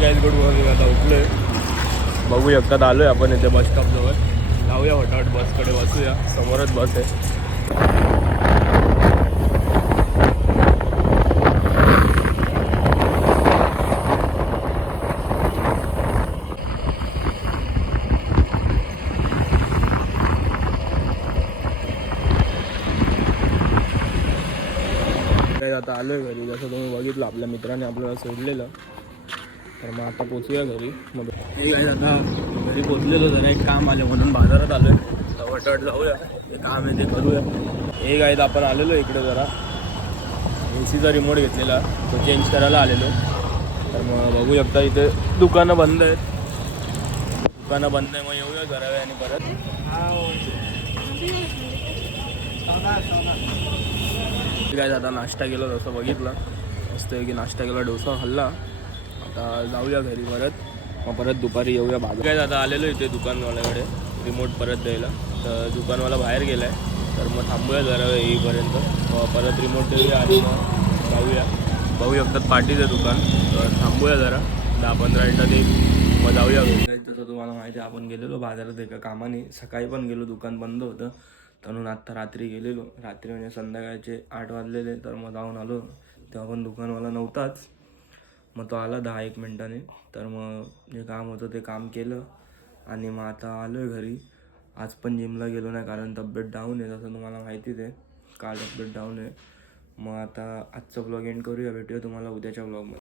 Guys good morning. आता उठलोय, बघू शकतात आलोय आपण इथे बस स्टॉप जवळ. जाऊया फटाफट बसकडे, बसूया. समोरच बस आहे. आता आलोय घरी. जसं तुम्ही बघितलं आपल्या मित्राने आपल्याला सोडलेलं, तर मग आता पोचूया घरी. मग हे काय आता घरी पोचलेलो, जरा एक काम आलं म्हणून बाजारात आलोय. फटाफट जाऊया, ते काम आहे ते करूया. हे काय आपण आलेलो इकडे, जरा एसीचा रिमोट घेतलेला तो चेंज करायला आलेलो. तर मग बघू शकता इथे दुकानं बंद आहेत. दुकानं बंद आहे, मग येऊया जरा वेळ आणि परत. काय आता नाश्ता केला, जसं बघितलं मस्त की नाश्ता केला, डोसा खाल्ला. आता जाऊया घरी परत, मग परत दुपारी येऊया बाजार. काय आता आलेलो इथे दुकानवाल्याकडे रिमोट परत द्यायला. तर दुकानवाला बाहेर गेला आहे, तर मग थांबूया जरा येईपर्यंत. परत रिमोट देऊया आणि मग जाऊया. बघू शकतात पार्टीचं दुकान, तर थांबूया जरा 10-15 मिनटात येईल, मग जाऊया घरी. तसं तुम्हाला माहिती आहे आपण गेलेलो बाजारात एका कामाने. सकाळी पण गेलो, दुकान बंद होतं. म्हणून आत्ता रात्री गेलेलो, रात्री म्हणजे संध्याकाळचे 8 वाजलेले. तर मग जाऊन आलो, तेव्हा पण दुकानवाला नव्हताच. मग तो आला 10-1 मिनटाने. तर मग जे काम होतं ते काम केलं आणि मग आता आलो आहे घरी. आज पण जिमला गेलो नाही, कारण तब्येत डाऊन आहे, जसं तुम्हाला माहितीच आहे. काल तब्येत डाऊन आहे. मग आता आजचा ब्लॉग एंड करूया, भेटूया तुम्हाला उद्याच्या ब्लॉगमध्ये.